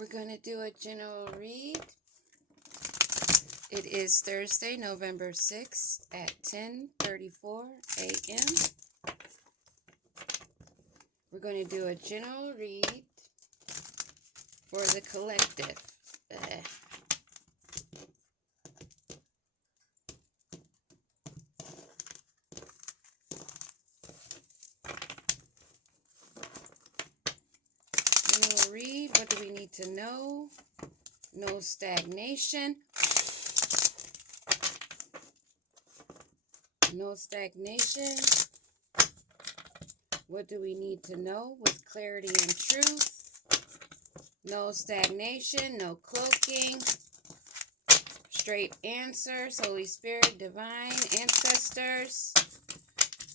We're going to do a general read. It is Thursday, November 6th at 10:34 a.m. We're going to do a general read for the collective. General read, what do we need to know? No stagnation. No stagnation. What do we need to know with clarity and truth? No stagnation, no cloaking. Straight answers, Holy Spirit, divine ancestors.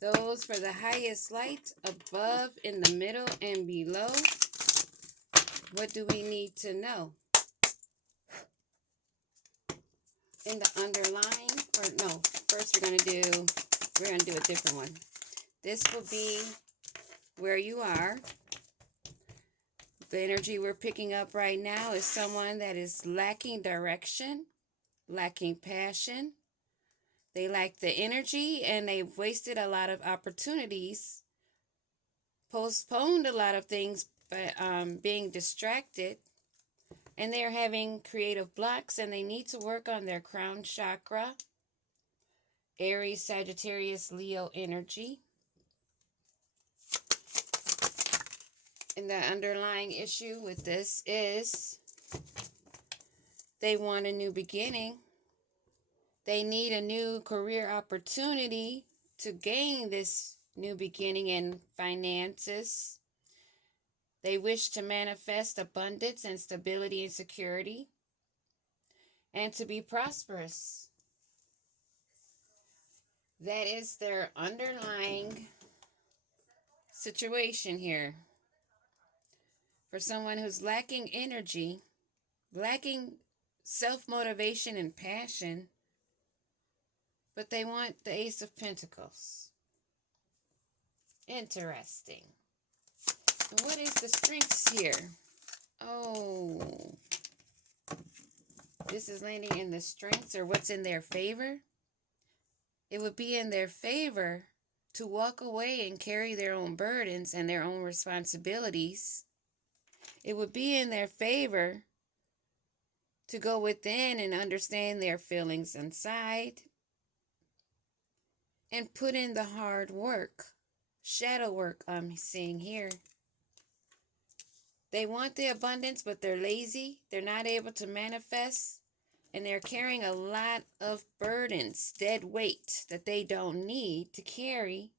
Those for the highest light, above, in the middle, and below. What do we need to know? In the underlying, or no, first we're going to do a different one. This will be where you are. The energy we're picking up right now is someone that is lacking direction, lacking passion. They lack the energy and they've wasted a lot of opportunities, postponed a lot of things by being distracted, and they're having creative blocks and they need to work on their crown chakra, Aries, Sagittarius, Leo energy. And the underlying issue with this is they want a new beginning. They need a new career opportunity to gain this new beginning in finances. They wish to manifest abundance and stability and security and to be prosperous. That is their underlying situation here. For someone who's lacking energy, lacking self-motivation and passion, but they want the Ace of Pentacles. Interesting. And what is the strengths here? Oh, this is landing in the strengths, or what's in their favor. It would be in their favor to walk away and carry their own burdens and their own responsibilities. It would be in their favor to go within and understand their feelings inside and put in the hard work, shadow work I'm seeing here. They want the abundance, but they're lazy. They're not able to manifest, and they're carrying a lot of burdens, dead weight that they don't need to carry.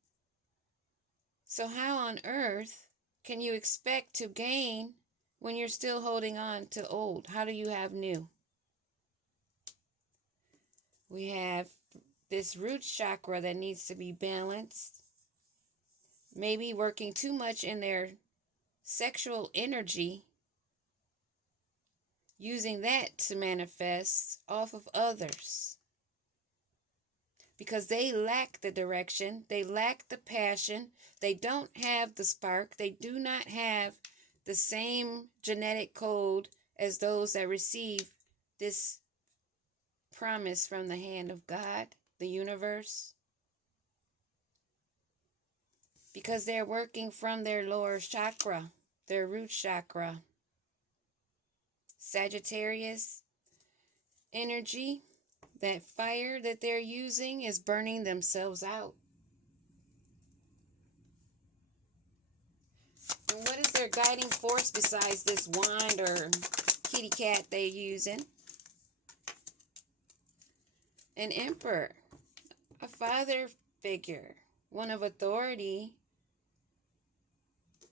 So how on earth can you expect to gain when you're still holding on to old? How do you have new? We have this root chakra that needs to be balanced. Maybe working too much in their sexual energy, using that to manifest off of others. Because they lack the direction, they lack the passion, they don't have the spark, they do not have the same genetic code as those that receive this promise from the hand of God, the universe. Because they're working from their lower chakra, their root chakra. Sagittarius energy, that fire that they're using is burning themselves out. And what is their guiding force besides this wand or kitty cat they're using? An emperor, a father figure, one of authority,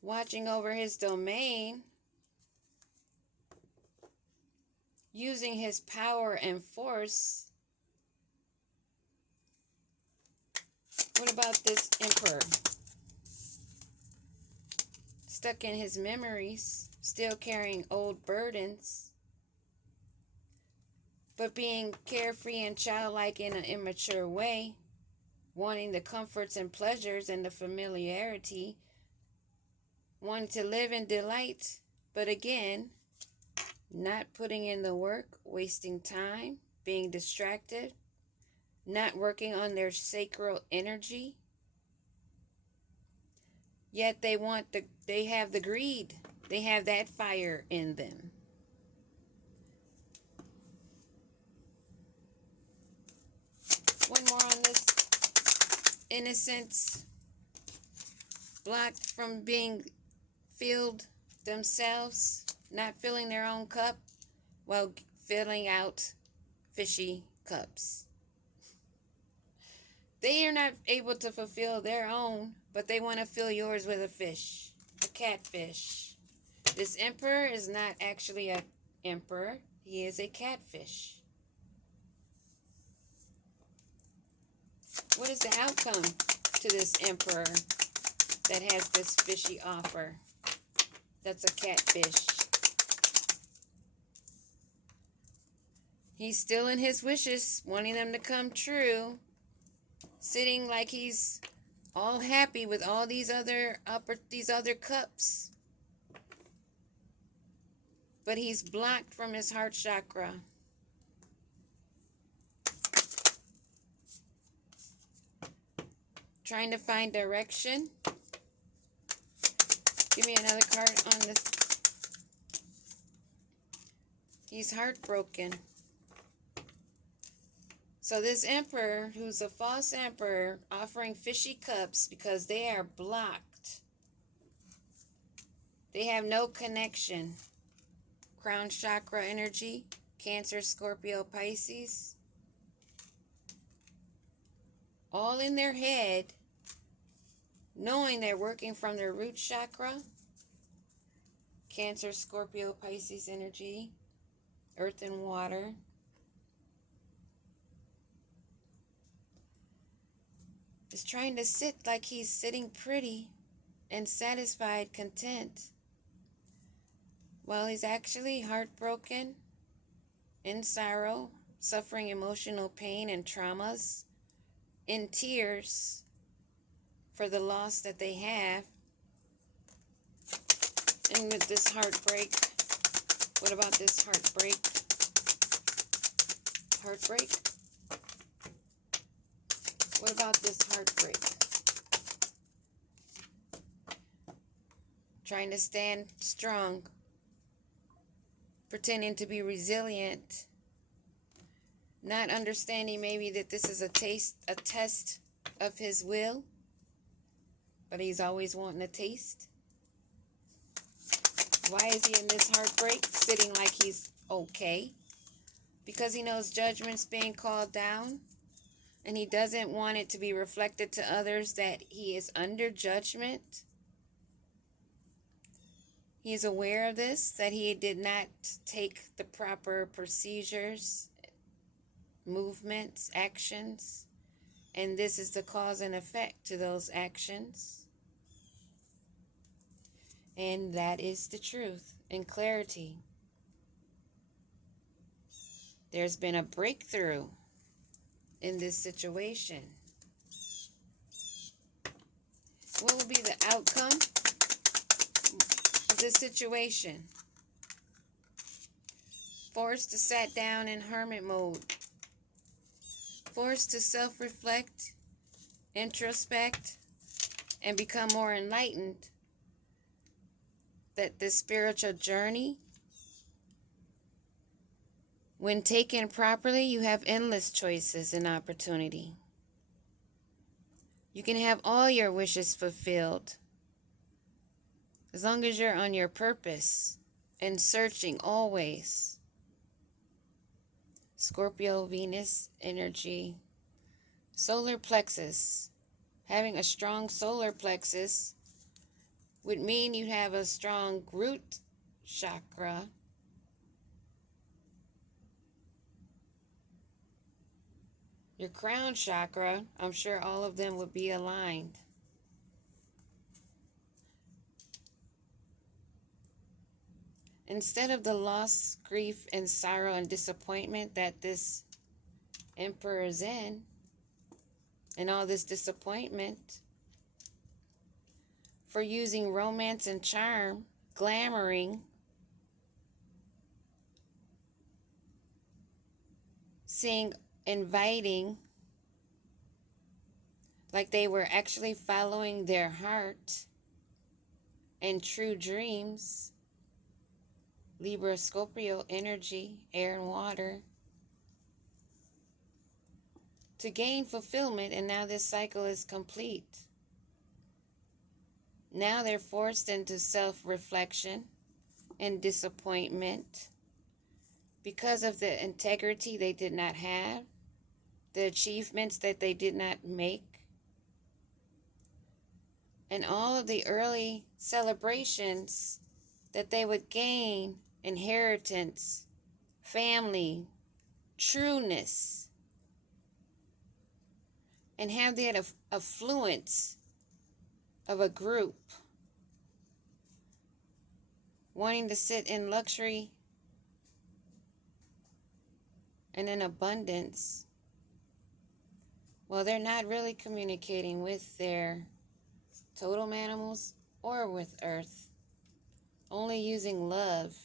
watching over his domain, using his power and force. What about this emperor? Stuck in his memories, still carrying old burdens, but being carefree and childlike in an immature way, wanting the comforts and pleasures and the familiarity, wanting to live in delight, but again, not putting in the work, wasting time, being distracted, not working on their sacral energy. Yet they have the greed. They have that fire in them. One more on this. Innocence, blocked from being filled themselves, not filling their own cup while filling out fishy cups. They are not able to fulfill their own, but they want to fill yours with a fish, a catfish. This emperor is not actually an emperor. He is a catfish. What is the outcome to this emperor that has this fishy offer? That's a catfish. He's still in his wishes, wanting them to come true, sitting like he's all happy with all these other cups. But he's blocked from his heart chakra. Trying to find direction. Give me another card on this. He's heartbroken. So this emperor, who's a false emperor, offering fishy cups because they are blocked. They have no connection. Crown chakra energy, Cancer, Scorpio, Pisces. All in their head, knowing they're working from their root chakra. Cancer, Scorpio, Pisces energy, earth and water. Is trying to sit like he's sitting pretty and satisfied, content, while he's actually heartbroken, in sorrow, suffering emotional pain and traumas, in tears for the loss that they have. And with this heartbreak, what about this heartbreak? Heartbreak? What about this heartbreak? Trying to stand strong, pretending to be resilient, not understanding maybe that this is a test of his will, but he's always wanting a taste. Why is he in this heartbreak, sitting like he's okay? Because he knows judgment's being called down. And he doesn't want it to be reflected to others that he is under judgment. He is aware of this, that he did not take the proper procedures, movements, actions. And this is the cause and effect to those actions. And that is the truth and clarity. There's been a breakthrough in this situation. What will be the outcome of this situation? Forced to sit down in hermit mode. Forced to self-reflect, introspect, and become more enlightened. That this spiritual journey, when taken properly, you have endless choices and opportunity. You can have all your wishes fulfilled as long as you're on your purpose and searching always. Scorpio, Venus energy, solar plexus. Having a strong solar plexus would mean you have a strong root chakra. Your crown chakra, I'm sure all of them would be aligned. Instead of the loss, grief, and sorrow and disappointment that this emperor is in, and all this disappointment for using romance and charm, glamoring releasing, inviting, like they were actually following their heart and true dreams. Libra, Scorpio energy, air and water, to gain fulfillment, and now this cycle is complete. Now they're forced into self-reflection and disappointment because of the integrity they did not have, the achievements that they did not make, and all of the early celebrations that they would gain, inheritance, family, trueness, and have that affluence of a group wanting to sit in luxury and in abundance. Well, they're not really communicating with their totem animals or with Earth, only using love,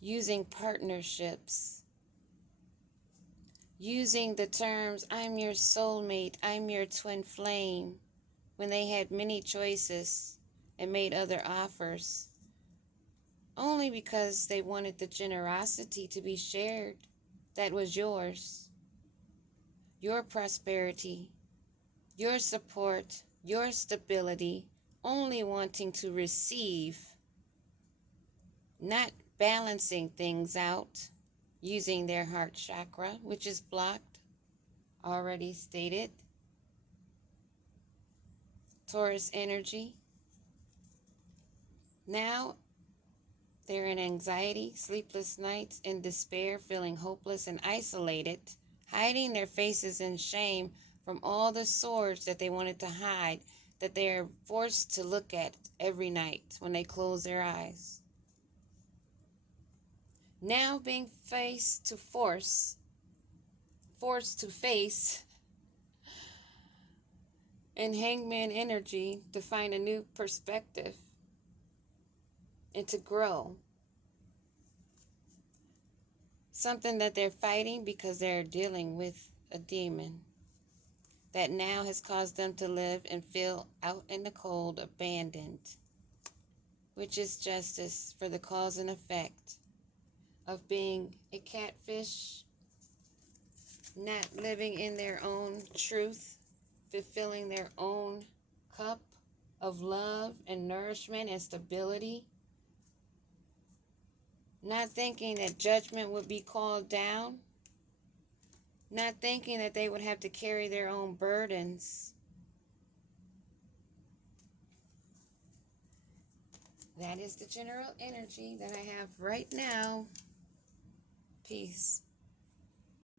using partnerships, using the terms, I'm your soulmate, I'm your twin flame, when they had many choices and made other offers, only because they wanted the generosity to be shared that was yours, your prosperity, your support, your stability, only wanting to receive, not balancing things out, using their heart chakra, which is blocked, already stated. Taurus energy. Now they're in anxiety, sleepless nights, in despair, feeling hopeless and isolated, hiding their faces in shame from all the swords that they wanted to hide, that they are forced to look at every night when they close their eyes. Now being forced to face in hangman energy to find a new perspective and to grow. Something that they're fighting because they're dealing with a demon that now has caused them to live and feel out in the cold, abandoned, which is justice for the cause and effect of being a catfish, not living in their own truth, fulfilling their own cup of love and nourishment and stability, not thinking that judgment would be called down, not thinking that they would have to carry their own burdens. That is the general energy that I have right now. Peace.